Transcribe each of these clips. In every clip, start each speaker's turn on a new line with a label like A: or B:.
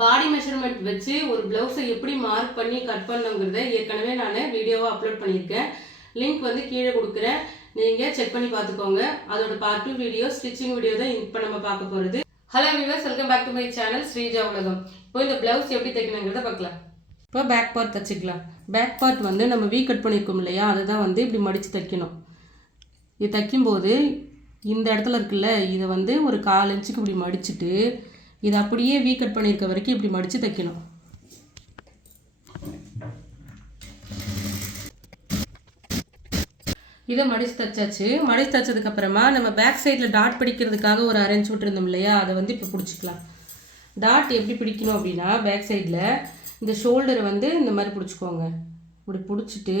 A: பாடி measurement வச்சு ஒரு ப்ளவுஸை எப்படி மார்க் பண்ணி கட் பண்ணுங்கிறத ஏற்கனவே நான் வீடியோவாக அப்லோட் பண்ணியிருக்கேன். லிங்க் வந்து கீழே கொடுக்குறேன். நீங்கள் செக் பண்ணி பார்த்துக்கோங்க. அதோட part two video stitching video தான் இப்போ நம்ம பார்க்க போகிறது hello viewers welcome back to my channel Sreeja உலகம் இப்போ இந்த ப்ளவுஸ் எப்படி தைக்கணுங்கிறத பார்க்கலாம். இப்போ பேக் பார்ட் தைச்சிக்கலாம். பேக் பார்ட் வந்து நம்ம வீ கட் பண்ணியிருக்கோம் இல்லையா? அதை தான் வந்து இப்படி மடித்து தைக்கணும். இது தைக்கும்போது இந்த இடத்துல இருக்குல்ல இதை வந்து ஒரு கால் இன்ச்சுக்கு இப்படி மடிச்சுட்டு இதை அப்படியே வீ கட் பண்ணியிருக்க வரைக்கும் இப்படி மடித்து தைக்கணும். இதை மடித்து தைச்சாச்சு. மடித்து தைச்சதுக்கப்புறமா நம்ம பேக் சைடில் டாட் பிடிக்கிறதுக்காக ஒரு அரேஞ்ச் விட்டுருந்தோம் இல்லையா? அதை வந்து இப்போ பிடிச்சிக்கலாம். டாட் எப்படி பிடிக்கணும் அப்படின்னா பேக் சைடில் இந்த ஷோல்டரை வந்து இந்த மாதிரி பிடிச்சிக்கோங்க. இப்படி பிடிச்சிட்டு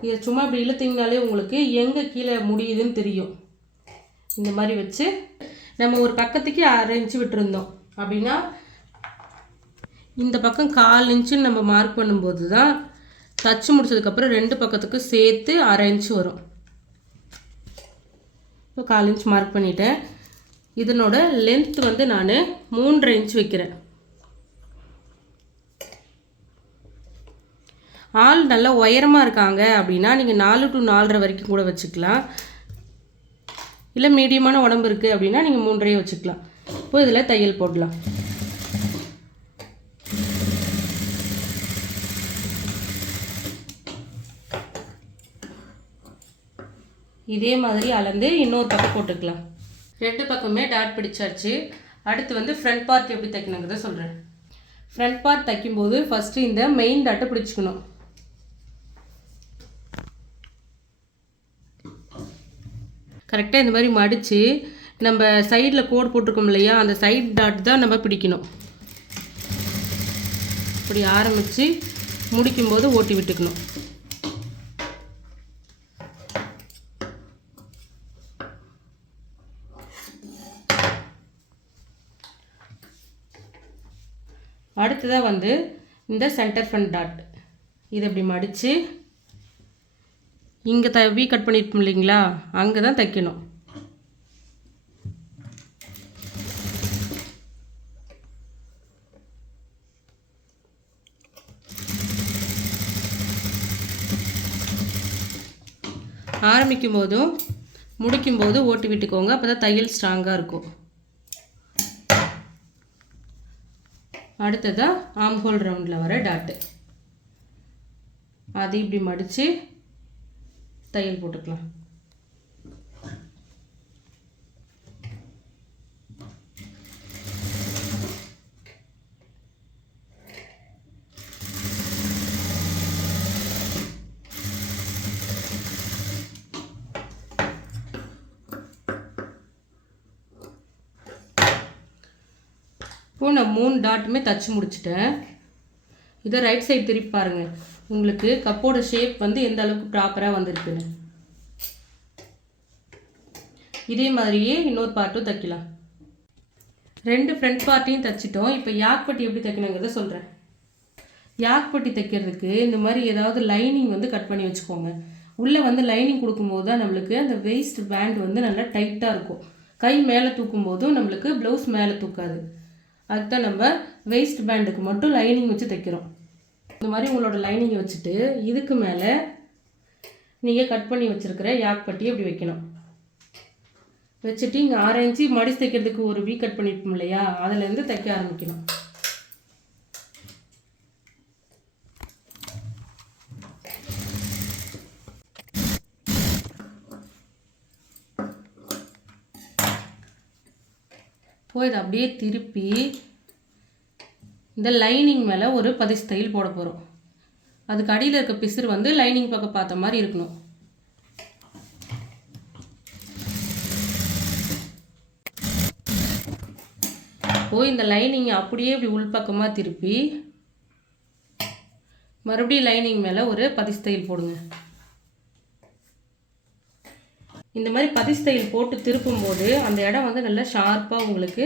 A: இதை சும்மா இப்படி இழுத்திங்கனாலே உங்களுக்கு எங்கே கீழே முடியுதுன்னு தெரியும். இந்த மாதிரி வச்சு நம்ம ஒரு பக்கத்துக்கு அரை விட்டுருந்தோம். அப்படின்னா இந்த பக்கம் கால் இன்ச்சுன்னு நம்ம மார்க் பண்ணும்போது தான் தச்சு முடிச்சதுக்கப்புறம் ரெண்டு பக்கத்துக்கும் சேர்த்து அரை இன்ச்சு வரும். இப்போ கால் இன்ச் மார்க் பண்ணிட்டேன். இதனோட லென்த் வந்து நான் மூன்றரை இன்ச் வைக்கிறேன். ஆள் நல்லா உயரமாக இருக்காங்க அப்படின்னா நீங்கள் நாலு டு நாலரை வரைக்கும் கூட வச்சுக்கலாம். இல்லை மீடியமான உடம்பு இருக்குது அப்படின்னா நீங்கள் மூன்றையும் வச்சுக்கலாம். இப்போ இதில் தையல் போடலாம். இதே மாதிரி அளந்து இன்னொரு பக்கம் போட்டுக்கலாம். ரெண்டு பக்கமே டாட் பிடிச்சாச்சு. அடுத்து வந்து ஃப்ரண்ட் பார்ட் எப்படி தைக்கணுங்கிறத சொல்கிறேன் ஃப்ரண்ட் பார்ட் தைக்கும்போது ஃபஸ்ட்டு இந்த மெயின் டாட்டை பிடிச்சிக்கணும். கரெக்டாக இந்த மாதிரி மடித்து நம்ம சைடில் கோட் போட்டிருக்கோம் இல்லையா அந்த சைட் டாட் தான் நம்ம பிடிக்கணும். இப்படி ஆரம்பித்து முடிக்கும்போது ஓட்டி விட்டுக்கணும். அடுத்ததாக வந்து இந்த சென்டர் ஃப்ரண்ட் டாட் இதை இப்படி மடித்து இங்கே த வி கட் பண்ணியிருப்போம் இல்லைங்களா அங்கே தான் தைக்கணும். ஆரம்பிக்கும் போதும் முடிக்கும் போது ஓட்டி விட்டுக்கோங்க. அப்போ தான் தையல் ஸ்ட்ராங்காக இருக்கும். அடுத்ததாக ஆம் ஹோல் ரவுண்டில் வர டாட்டு அது இப்படி மடித்து தையல் போட்டுக்கலாம். இப்போ நான் மூணு டாட்டுமே தச்சு முடிச்சிட்டேன். இதை ரைட் சைடு திருப்பி பாருங்கள் உங்களுக்கு கப்போட ஷேப் வந்து எந்த அளவுக்கு ப்ராப்பராக வந்திருக்குன்னு இதே மாதிரியே இன்னொரு பார்ட்டும் தைக்கலாம். ரெண்டு ஃப்ரண்ட் பார்ட்டையும் தைச்சிட்டோம். இப்போ யாக் பட்டி எப்படி தைக்கணுங்கிறத சொல்கிறேன் யாக் பட்டி தைக்கிறதுக்கு இந்த மாதிரி ஏதாவது லைனிங் வந்து கட் பண்ணி வச்சுக்கோங்க. உள்ளே வந்து லைனிங் கொடுக்கும்போது தான் நம்மளுக்கு அந்த வெயிஸ்ட் பேண்ட் வந்து நல்லா டைட்டாக இருக்கும். கை மேலே தூக்கும் போதும் நம்மளுக்கு ப்ளவுஸ் மேலே தூக்காது. அதுதான் நம்ம வெயிஸ்ட் பேண்டுக்கு மட்டும் லைனிங் வச்சு தைக்கிறோம். இந்த மாதிரி உங்களோட லைனிங்கை வச்சுட்டு இதுக்கு மேலே நீங்கள் கட் பண்ணி வச்சுருக்கிற யாக் பட்டி அப்படி வைக்கணும். வச்சுட்டு இங்கே ஆரஞ்சு மடிச்சு தைக்கிறதுக்கு ஒரு வீ கட் பண்ணியிருப்போம் இல்லையா? அதுலேருந்து தைக்க ஆரம்பிக்கணும். இதை அப்படியே திருப்பி இந்த லைனிங் மேலே ஒரு பதி ஸ்டைல் போட போகிறோம் அதுக்கு அடியில் இருக்க பிசுறு வந்து லைனிங் பக்கம் பார்த்த மாதிரி இருக்கணும். போய் இந்த லைனிங் அப்படியே இப்படி உள்பக்கமாக திருப்பி மறுபடியும் லைனிங் மேலே ஒரு பதிஸ்தையல் போடுங்க. இந்த மாதிரி பதிஸ்தையல் போட்டு திருப்பும்போது அந்த இடம் வந்து நல்லா ஷார்ப்பாக உங்களுக்கு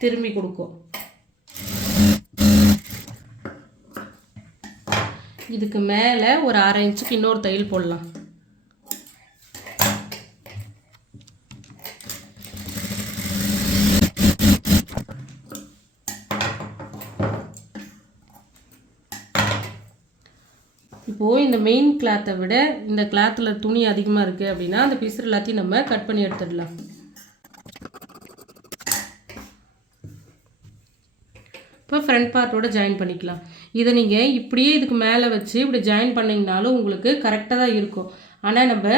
A: திரும்பி கொடுக்கும். இதுக்கு மேலே ஒரு அரை இன்ச்சுக்கு இன்னொரு தையல் போடலாம் இப்போது இந்த மெயின் கிளாத்தை விட இந்த கிளாத்தில் துணி அதிகமாக இருக்குது அப்படின்னா அந்த பீஸ் எல்லாத்தையும் நம்ம கட் பண்ணி எடுத்துடலாம். இப்போ ஃப்ரண்ட் பார்ட்டோட ஜாயின் பண்ணிக்கலாம். இதை நீங்கள் இப்படியே இதுக்கு மேலே வச்சு இப்படி ஜாயின் பண்ணிங்கனாலும் உங்களுக்கு கரெக்டாக தான் இருக்கும். ஆனால் நம்ம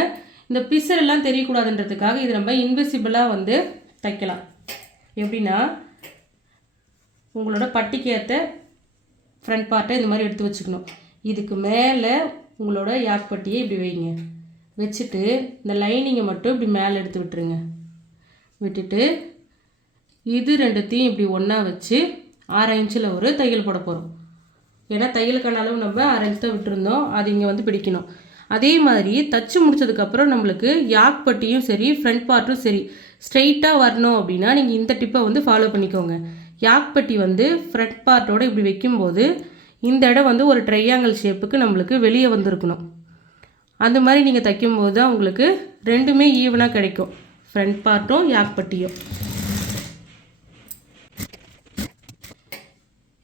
A: இந்த பிசர் எல்லாம் தெரியக்கூடாதுன்றதுக்காக இது நம்ம இன்விசிபிளாக வந்து தைக்கலாம். எப்படின்னா உங்களோட பட்டிக்கேற்ற ஃப்ரண்ட் பார்ட்டை இந்த மாதிரி எடுத்து வச்சுக்கணும். இதுக்கு மேலே உங்களோட யாக் பட்டியை இப்படி வைங்க. வச்சுட்டு இந்த லைனிங்கை மட்டும் இப்படி மேலே எடுத்து விட்டுருங்க. விட்டுட்டு இது ரெண்டுத்தையும் இப்படி ஒன்றா வச்சு ஆறு இன்ச்சில் ஒரு தையல் போட போகிறோம் ஏன்னா தையலுக்கான அளவு நம்ம அரை இன்ச் தான் விட்டுருந்தோம். அது இங்கே வந்து பிடிக்கணும். அதே மாதிரி தச்சு முடிச்சதுக்கப்புறம் நம்மளுக்கு யாக் பட்டியும் சரி ஃப்ரண்ட் பார்ட்டும் சரி ஸ்ட்ரெயிட்டாக வரணும் அப்படின்னா நீங்கள் இந்த டிப்பை வந்து ஃபாலோ பண்ணிக்கோங்க. யாக் பட்டி வந்து ஃப்ரண்ட் பார்ட்டோடு இப்படி வைக்கும்போது இந்த இடம் வந்து ஒரு ட்ரையாங்கிள் ஷேப்புக்கு நம்மளுக்கு வெளியே வந்திருக்கணும். அந்த மாதிரி நீங்கள் தைக்கும்போது தான் உங்களுக்கு ரெண்டுமே ஈவனாக கிடைக்கும். ஃப்ரண்ட் பார்ட்டும் யாக்பட்டியும்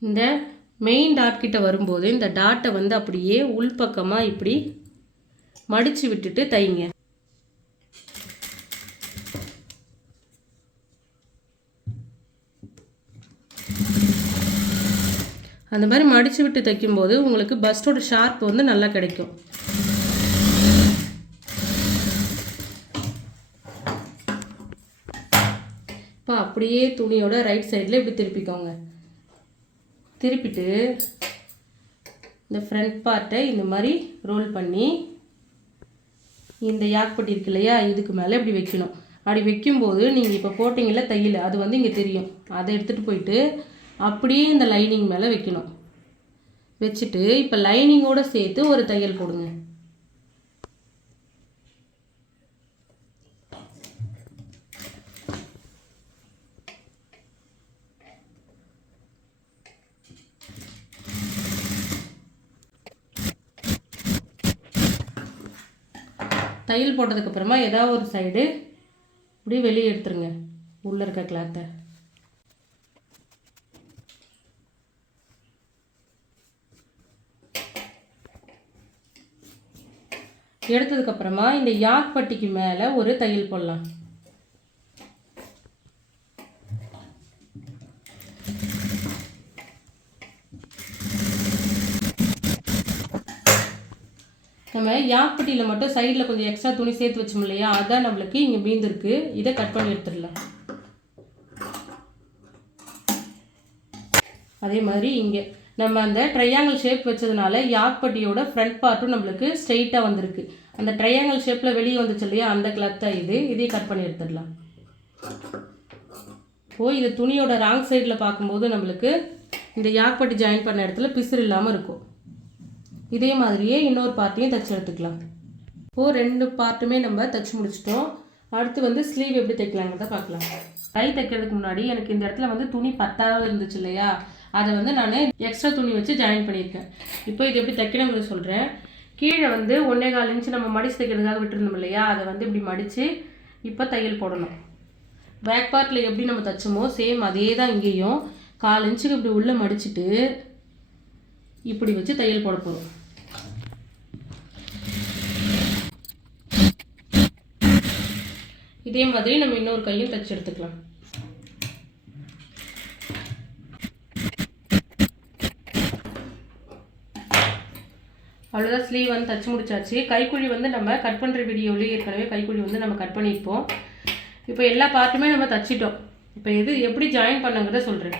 A: இந்த மெயின் டாட் கிட்ட வரும்போது இந்த டாட்டை வந்து அப்படியே உள்பக்கமாக இப்படி மடித்து விட்டுட்டு தைங்க. அந்த மாதிரி மடித்து விட்டு தைக்கும்போது உங்களுக்கு பஸ்டோட ஷார்ப் வந்து நல்லா கிடைக்கும். இப்போ அப்படியே துணியோட ரைட் சைடில் இப்படி திருப்பிக்கோங்க. திருப்பிட்டு இந்த ஃப்ரண்ட் பார்ட்டை இந்த மாதிரி ரோல் பண்ணி இந்த யாக்பட்டி இருக்கு இல்லையா இதுக்கு மேலே இப்படி வைக்கணும். அப்படி வைக்கும்போது நீங்கள் இப்போ போட்டிங்கள தையல் அது வந்து இங்கே தெரியும். அதை எடுத்துகிட்டு போயிட்டு அப்படியே இந்த லைனிங் மேலே வைக்கணும். வச்சுட்டு இப்போ லைனிங்கோடு சேர்த்து ஒரு தையல் போடுங்க. தையல் போட்டதுக்கப்புறமா ஏதாவது ஒரு சைடு இப்படி வெளியே எடுத்துருங்க. உள்ளே இருக்க கிளாத்தை எடுத்ததுக்கப்புறமா இந்த யாக் பட்டிக்கு மேலே ஒரு தையல் போடலாம். நம்ம யாப்பட்டியில் மட்டும் சைடில் கொஞ்சம் எக்ஸ்ட்ரா துணி சேர்த்து வச்சோம் இல்லையா? அதான் நம்மளுக்கு இங்கே மீந்திருக்கு. இதை கட் பண்ணி எடுத்துடலாம். அதே மாதிரி இங்கே நம்ம அந்த ட்ரையாங்கிள் ஷேப் வச்சதுனால யாக்பட்டியோட ஃப்ரண்ட் பார்ட்டும் நம்மளுக்கு ஸ்ட்ரெயிட்டாக வந்திருக்கு. அந்த ட்ரையாங்கிள் ஷேப்பில் வெளியே வந்துச்சு இல்லையா? அந்த கிளாத் தான் இது. இதையும் கட் பண்ணி எடுத்துடலாம். ஓ இது துணியோட ராங் சைடில் பார்க்கும்போது நம்மளுக்கு இந்த யாக்பட்டி ஜாயின் பண்ண இடத்துல பிசுறு இல்லாமல் இருக்கும். இதே மாதிரியே இன்னொரு பார்ட்டையும் தைச்சு எடுத்துக்கலாம். ஓ ரெண்டு பார்ட்டுமே நம்ம தைச்சு முடிச்சிட்டோம். அடுத்து வந்து ஸ்லீவ் எப்படி தைக்கலாங்கிறத பார்க்கலாம். கை தைக்கிறதுக்கு முன்னாடி எனக்கு இந்த இடத்துல வந்து துணி பத்தாவது இருந்துச்சு இல்லையா? அதை வந்து நான் எக்ஸ்ட்ரா துணி வச்சு ஜாயின் பண்ணியிருக்கேன். இப்போ இது எப்படி தைக்கணுங்கிறத சொல்கிறேன் கீழே வந்து ஒன்றே கால் இன்ச்சு நம்ம மடிச்சு தைக்கிறதுக்காக விட்டுருந்தோம் இல்லையா? அதை வந்து இப்படி மடித்து இப்போ தையல் போடணும். பேக் பார்ட்டில் எப்படி நம்ம தைச்சோமோ சேம் அதே தான் இங்கேயும். கால் இன்ச்சுக்கு இப்படி உள்ளே மடிச்சுட்டு இப்படி வச்சு தையல் போட போகிறோம் இதே மாதிரி நம்ம இன்னொரு கையும் தைச்சு எடுத்துக்கலாம். அவ்வளோதான் ஸ்லீவ் வந்து தச்சு முடிச்சாச்சு. கைக்குழி வந்து நம்ம கட் பண்ணுற வீடியோலேயே ஏற்கனவே கைக்குழி வந்து நம்ம கட் பண்ணியிருப்போம். இப்போ எல்லா பார்ட்டுமே நம்ம தச்சிட்டோம். இப்போ எது எப்படி ஜாயின் பண்ணுங்கிறத சொல்கிறேன்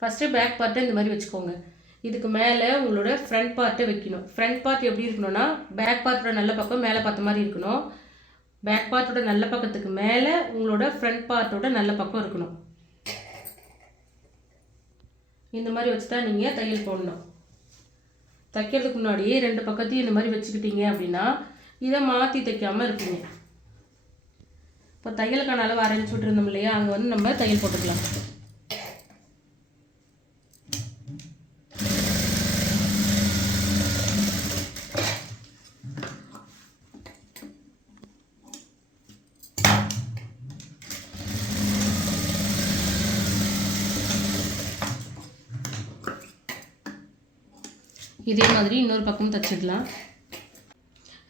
A: ஃபஸ்ட்டு பேக் பார்ட்டை இந்த மாதிரி வச்சுக்கோங்க. இதுக்கு மேலே உங்களோட ஃப்ரண்ட் பார்ட்டை வைக்கணும். ஃப்ரண்ட் பார்ட் எப்படி இருக்கணும்னா பேக் பார்ட்டோட நல்ல பக்கம் மேலே பார்த்த மாதிரி இருக்கணும். பேக் பார்ட்டோட நல்ல பக்கத்துக்கு மேலே உங்களோட ஃப்ரண்ட் பார்ட்டோட நல்ல பக்கம் இருக்கணும். இந்த மாதிரி வச்சு தான் நீங்கள் தையல் போடணும். தைக்கிறதுக்கு முன்னாடியே ரெண்டு பக்கத்தையும் இந்த மாதிரி வச்சுக்கிட்டீங்க அப்படின்னா இதை மாற்றி தைக்காமல் இருப்பீங்க. இப்போ தையலுக்கான அளவு அரைஞ்சி விட்டுருந்தோம் இல்லையா? அங்கே வந்து நம்ம தையல் போட்டுக்கலாம். இதே மாதிரி இன்னொரு பக்கமும் தைச்சிக்கலாம்.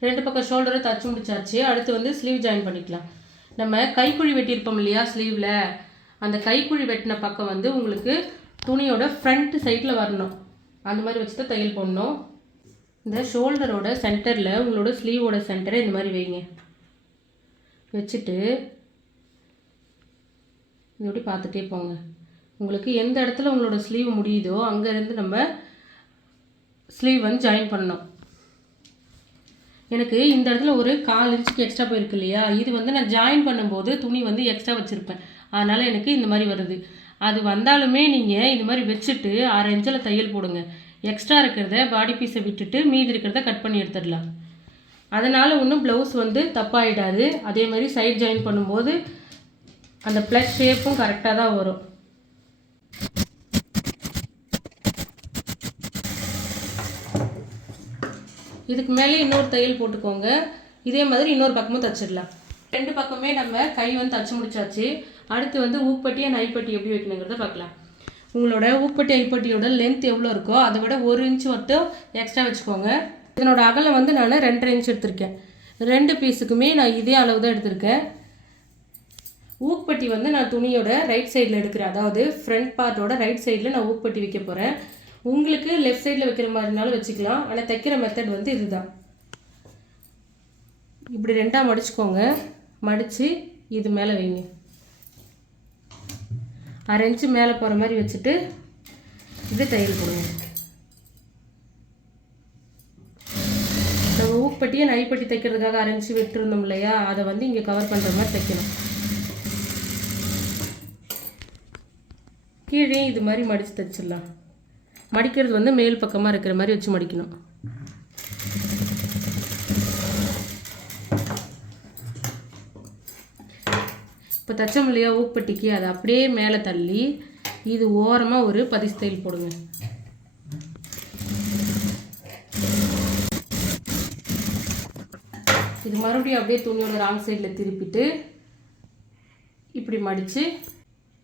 A: ரெண்டு பக்கம் ஷோல்டரை தச்சு முடிச்சாச்சு. அடுத்து வந்து ஸ்லீவ் ஜாயின் பண்ணிக்கலாம். நம்ம கைக்குழி வெட்டியிருப்போம் இல்லையா ஸ்லீவில் அந்த கைக்குழி வெட்டின பக்கம் வந்து உங்களுக்கு துணியோட ஃப்ரண்ட் சைடில் வரணும். அந்த மாதிரி வச்சு தான் தையல் போடணும். இந்த ஷோல்டரோட சென்டரில் உங்களோட ஸ்லீவோட சென்டரை இந்த மாதிரி வைங்க. வச்சுட்டு இப்படி பார்த்துட்டே போங்க. உங்களுக்கு எந்த இடத்துல உங்களோட ஸ்லீவ் முடியுதோ அங்கேருந்து நம்ம ஸ்லீவ் வந்து ஜாயின் பண்ணணும். எனக்கு இந்த இடத்துல ஒரு கால் இன்ச்சுக்கு எக்ஸ்ட்ரா போயிருக்கு இல்லையா? இது வந்து நான் ஜாயின் பண்ணும்போது துணி வந்து எக்ஸ்ட்ரா வச்சுருப்பேன். அதனால் எனக்கு இந்த மாதிரி வருது. அது வந்தாலுமே நீங்கள் இது மாதிரி வச்சுட்டு அரை இன்ச்சில் தையல் போடுங்க. எக்ஸ்ட்ரா இருக்கிறத பாடி பீஸை விட்டுட்டு மீதி இருக்கிறத கட் பண்ணி எடுத்துடலாம். அதனால் ஒன்றும் ப்ளவுஸ் வந்து தப்பாயிடாது. அதே மாதிரி சைட் ஜாயின் பண்ணும்போது அந்த ப்ளஸ் ஷேப்பும் கரெக்டாக தான் வரும். இதுக்கு மேலே இன்னொரு தையல் போட்டுக்கோங்க. இதே மாதிரி இன்னொரு பக்கமும் தச்சிடலாம். ரெண்டு பக்கமே நம்ம கை வந்து தச்சு முடிச்சாச்சு. அடுத்து வந்து ஊப்பட்டியை நைப்பட்டி எப்படி வைக்கணுங்கிறத பார்க்கலாம். உங்களோட ஊப்பட்டி ஐப்பட்டியோட லென்த் எவ்வளோ இருக்கோ அதை விட ஒரு இன்ச் மட்டும் எக்ஸ்ட்ரா வச்சுக்கோங்க. இதனோட அகலம் வந்து நான் ரெண்டரை இன்ச் எடுத்திருக்கேன். ரெண்டு பீஸுக்குமே நான் இதே அளவு தான் எடுத்திருக்கேன். ஊக்பட்டி வந்து நான் துணியோட ரைட் சைடில் எடுக்கிறேன். அதாவது ஃப்ரண்ட் பார்ட்டோட ரைட் சைடில் நான் ஊக்பட்டி வைக்க போகிறேன் உங்களுக்கு லெஃப்ட் சைடில் வைக்கிற மாதிரினாலும் வச்சுக்கலாம். ஆனால் தைக்கிற மெத்தட் வந்து இதுதான். இப்படி ரெண்டாக மடிச்சுக்கோங்க. மடித்து இது மேலே வைங்க. அரை இன்ச்சு மேலே போகிற மாதிரி வச்சுட்டு இது தையல் போடுங்க. நம்ம ஊப்பட்டியை நைப்பட்டி தைக்கிறதுக்காக அரை இன்ச்சு விட்டுருந்தோம் இல்லையா? அதை வந்து இங்கே கவர் பண்ணுற மாதிரி தைக்கணும். கீழே இது மாதிரி மடித்து தைச்சிடலாம். மடிக்கிறது வந்து மேல் பக்கமாக இருக்கிற மாதிரி வச்சு மடிக்கணும். இப்போ தச்சம் இல்லையா ஊப்பட்டிக்கு அதை அப்படியே மேலே தள்ளி இது ஓரமாக ஒரு பதிஸ்தைல் போடுங்க. இது மறுபடியும் அப்படியே துணியோட ராங் சைடில் திருப்பிட்டு இப்படி மடித்து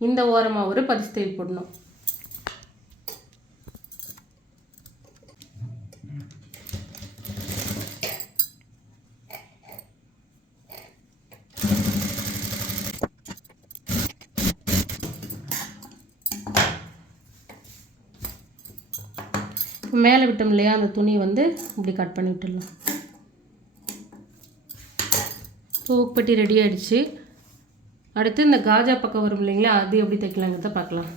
A: இந்த ஓரமாக ஒரு பதிஸ்தைல் போடணும். மேலே விட்டோம் இல்லையா அந்த துணி வந்து இப்படி கட் பண்ணி விட்டுடலாம். பூப்பட்டி ரெடி ஆகிடுச்சு அடுத்து இந்த காஜா பக்கம் வரும் இல்லைங்களா அது எப்படி தைக்கலாங்கிறத பார்க்கலாம்.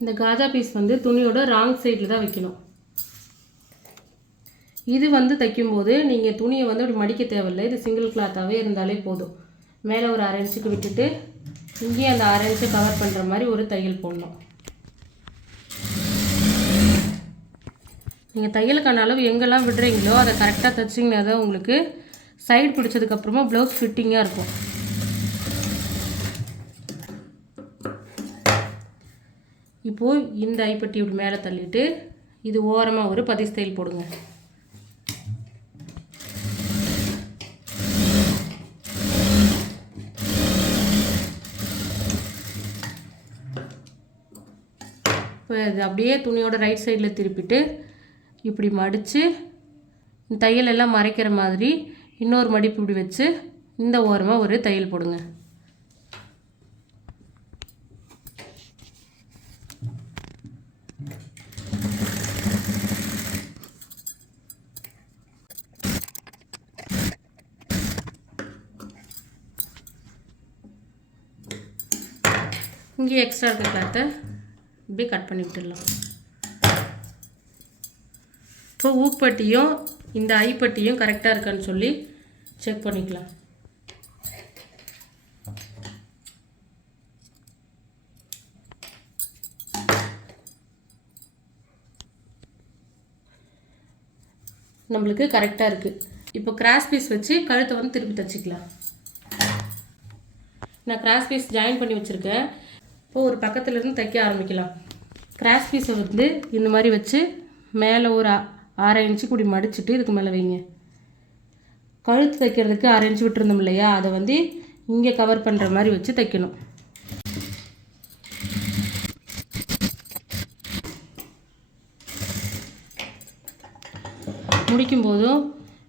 A: இந்த காஜா பீஸ் வந்து துணியோட ராங் சைடில் தான் வைக்கணும். இது வந்து தைக்கும்போது நீங்கள் துணியை வந்து அப்படி மடிக்க தேவையில்லை. இது சிங்கிள் கிளாத்தாகவே இருந்தாலே போதும். மேலே ஒரு அரை இன்ச்சுக்கு விட்டுட்டு இங்கேயும் அந்த அரை இன்ச்சு கவர் பண்ணுற மாதிரி ஒரு தையல் போடணும். நீங்கள் தையலுக்கான அளவு எங்கெல்லாம் விடுறீங்களோ அதை கரெக்டாக தைச்சிங்கன்னா தான் உங்களுக்கு சைடு பிடிச்சதுக்கப்புறமா ப்ளவுஸ் ஃபிட்டிங்காக இருக்கும். இப்போது இந்த ஐப்பட்டி இப்படி மேலே தள்ளிட்டு இது ஓரமாக ஒரு பதிஸ் தையல் போடுங்க. இப்போ இது அப்படியே துணியோட ரைட் சைடில் திருப்பிட்டு இப்படி மடித்து தையல் எல்லாம் மறைக்கிற மாதிரி இன்னொரு மடிப்பு இப்படி வச்சு இந்த ஓரமாக ஒரு தையல் போடுங்க. இங்கே எக்ஸ்ட்ரா இருக்க கிளாத்தை இப்படி கட் பண்ணி விட்டுடலாம். இப்போ ஊப்பட்டியும் இந்த ஐப்பட்டியும் கரெக்டாக இருக்கான்னு சொல்லி செக் பண்ணிக்கலாம். நம்மளுக்கு கரெக்டாக இருக்குது இப்போ கிராஸ் பீஸ் வச்சு கழுத்தை வந்து திருப்பி தச்சுக்கலாம். நான் கிராஸ் பீஸ் ஜாயின் பண்ணி வச்சுருக்கேன். இப்போ ஒரு பக்கத்துலேருந்து தைக்க ஆரம்பிக்கலாம். கிராஸ் பீஸை வந்து இந்த மாதிரி வச்சு மேலே ஒரு அரை இன்ச்சு கூடி மடிச்சுட்டு இதுக்கு மேலே வைங்க. கழுத்து தைக்கிறதுக்கு அரை இன்ச்சு விட்டுருந்தோம் இல்லையா? அதை வந்து இங்கே கவர் பண்ணுற மாதிரி வச்சு தைக்கணும். முடிக்கும்போதும்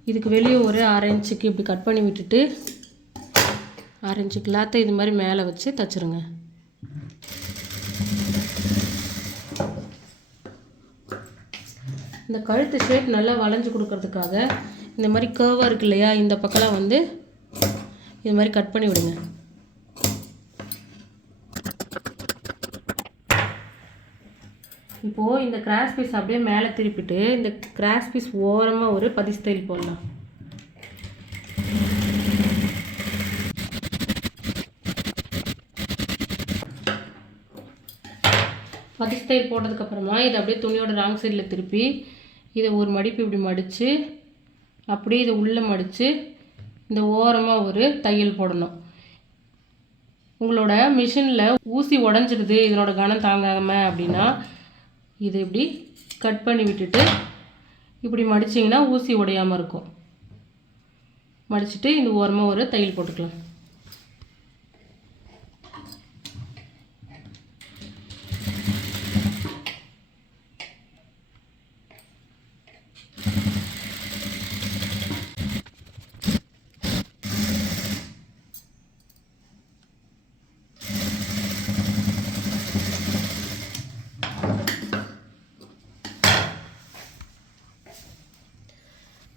A: இதுக்கு வெளியே ஒரு அரை இன்ச்சுக்கு இப்படி கட் பண்ணி விட்டுட்டு அரை இன்ச்சு கிளாத்தை இது மாதிரி மேலே வச்சு தைச்சிருங்க. இந்த கழுத்து ஷேப் நல்லா வளைஞ்சு கொடுக்கறதுக்காக இந்த மாதிரி கேர்வாக இருக்கு இல்லையா இந்த பக்கம்லாம் வந்து இது மாதிரி கட் பண்ணி விடுங்க. இப்போது இந்த கிராஸ் பீஸ் அப்படியே மேலே திருப்பிட்டு இந்த கிராஸ் பீஸ் ஓரமாக ஒரு பதி ஸ்டைல் போடலாம். பதி ஸ்டைல் போட்டதுக்கப்புறமா இதை அப்படியே துணியோட ராங் சைடில் திருப்பி இதை ஒரு மடிப்பு இப்படி மடித்து அப்படியே இதை உள்ளே மடித்து இந்த ஓரமாக ஒரு தையல் போடணும். உங்களோட மிஷினில் ஊசி உடஞ்சிடுது இதனோட கனம் தாங்காமல் அப்படின்னா இதை இப்படி கட் பண்ணி விட்டுட்டு இப்படி மடிச்சிங்கன்னா ஊசி உடையாமல் இருக்கும். மடிச்சிட்டு இந்த ஓரமாக ஒரு தையல் போட்டுக்கலாம்.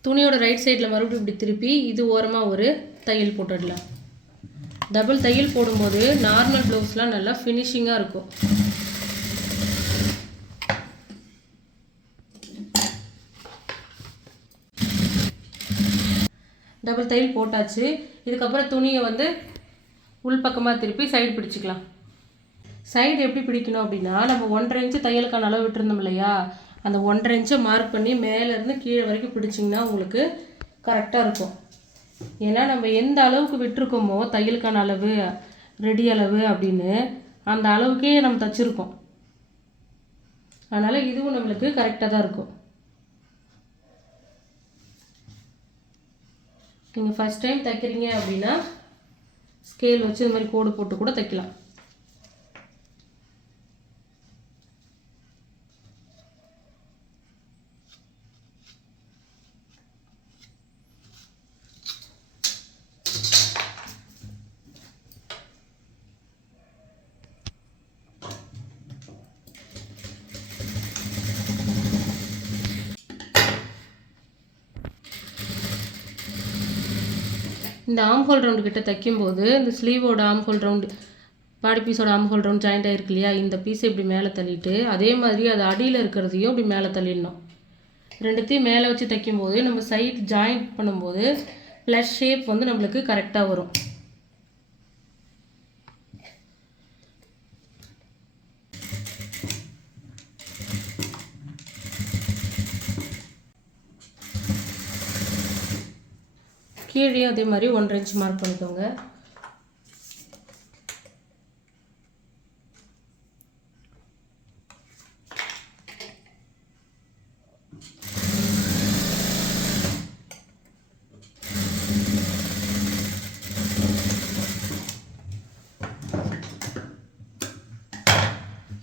A: துணியோட ரைட் சைடில் மறுபடியும் இப்படி திருப்பி இது ஓரமாக ஒரு தையல் போட்டுடலாம். டபுள் தையல் போடும்போது நார்மல் ப்ளவுஸ்லாம் நல்லா ஃபினிஷிங்காக இருக்கும். டபுள் தையல் போட்டாச்சு. இதுக்கப்புறம் துணியை வந்து உள்பக்கமாக திருப்பி சைடு பிடிச்சிக்கலாம். சைடு எப்படி பிடிக்கணும் அப்படின்னா நம்ம ஒன்றரை இன்ச்சு தையலுக்கான அளவு விட்டுருந்தோம் இல்லையா? அந்த ஒன்றரை இன்ச்சை மார்க் பண்ணி மேலேருந்து கீழே வரைக்கும் பிடிச்சிங்கன்னா உங்களுக்கு கரெக்டாக இருக்கும். ஏன்னா நம்ம எந்த அளவுக்கு விட்டுருக்கோமோ தையலுக்கான அளவு ரெடி அளவு அப்படின்னு அந்த அளவுக்கே நம்ம தச்சுருக்கோம். அதனால் இதுவும் நம்மளுக்கு கரெக்டாக தான் இருக்கும். நீங்கள் ஃபஸ்ட் டைம் தைக்கிறீங்க அப்படின்னா ஸ்கேல் வச்சு இது மாதிரி கோடு போட்டு கூட தைக்கலாம். இந்த ஆம் ஹோல் ரவுண்டு கிட்ட தைக்கும்போது இந்த ஸ்லீவோட ஆம் ஹோல் ரவுண்டு பாடி பீஸோட ஆம் ஹோல் ரவுண்ட் ஜாயிண்ட் ஆகிருக்கு இல்லையா? இந்த பீஸை இப்படி மேலே தள்ளிட்டு அதே மாதிரி அது அடியில் இருக்கிறதையும் இப்படி மேலே தள்ளிடணும். ரெண்டுத்தையும் மேலே வச்சு தைக்கும்போது நம்ம சைட் ஜாயிண்ட் பண்ணும்போது ப்ளஸ் ஷேப் வந்து நம்மளுக்கு கரெக்டாக வரும். கீழேயும் அதே மாதிரி ஒன்றரை இன்ச் மார்க் பண்ணிக்கோங்க.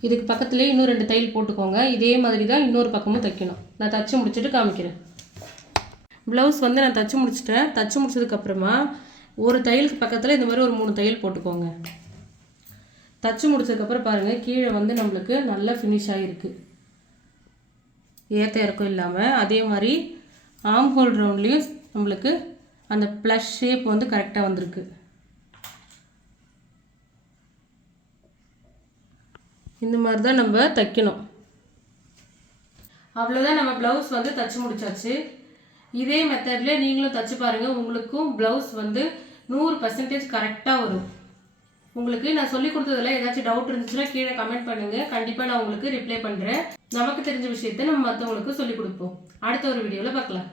A: இதுக்கு பக்கத்துலேயே இன்னும் ரெண்டு தையல் போட்டுக்கோங்க. இதே மாதிரி தான் இன்னொரு பக்கமும் தைக்கணும். நான் தச்சு முடிச்சுட்டு காமிக்கிறேன். ப்ளவுஸ் வந்து நான் தச்சு முடிச்சிட்டேன். தச்சு முடிச்சதுக்கப்புறமா ஒரு தையலுக்கு பக்கத்தில் இந்த மாதிரி ஒரு மூணு தையல் போட்டுக்கோங்க. தச்சு முடிச்சதுக்கப்புறம் பாருங்கள் கீழே வந்து நம்மளுக்கு நல்லா ஃபினிஷ் ஆகிருக்கு ஏற்ற இறக்கம் இல்லாமல் அதே மாதிரி ஆம் ஹோல் ரவுண்ட்லேயும் நம்மளுக்கு அந்த ப்ளஷ் ஷேப் வந்து கரெக்டாக வந்திருக்கு. இந்த மாதிரி தான் நம்ம தைக்கணும். அவ்வளோதான் நம்ம ப்ளவுஸ் வந்து தச்சு முடிச்சாச்சு. இதே மெத்தட்ல நீங்களும் தச்சு பாருங்கள் உங்களுக்கும் ப்ளவுஸ் வந்து நூறு பர்சன்டேஜ் கரெக்டாக வரும். உங்களுக்கு நான் சொல்லி கொடுத்ததுல ஏதாச்சும் டவுட் இருந்துச்சுன்னா கீழே கமெண்ட் பண்ணுங்கள் கண்டிப்பாக நான் உங்களுக்கு ரிப்ளை பண்ணுறேன் நமக்கு தெரிஞ்ச விஷயத்தை நம்ம மற்றவங்களுக்கு சொல்லி கொடுப்போம். அடுத்த ஒரு வீடியோவில் பார்க்கலாம்.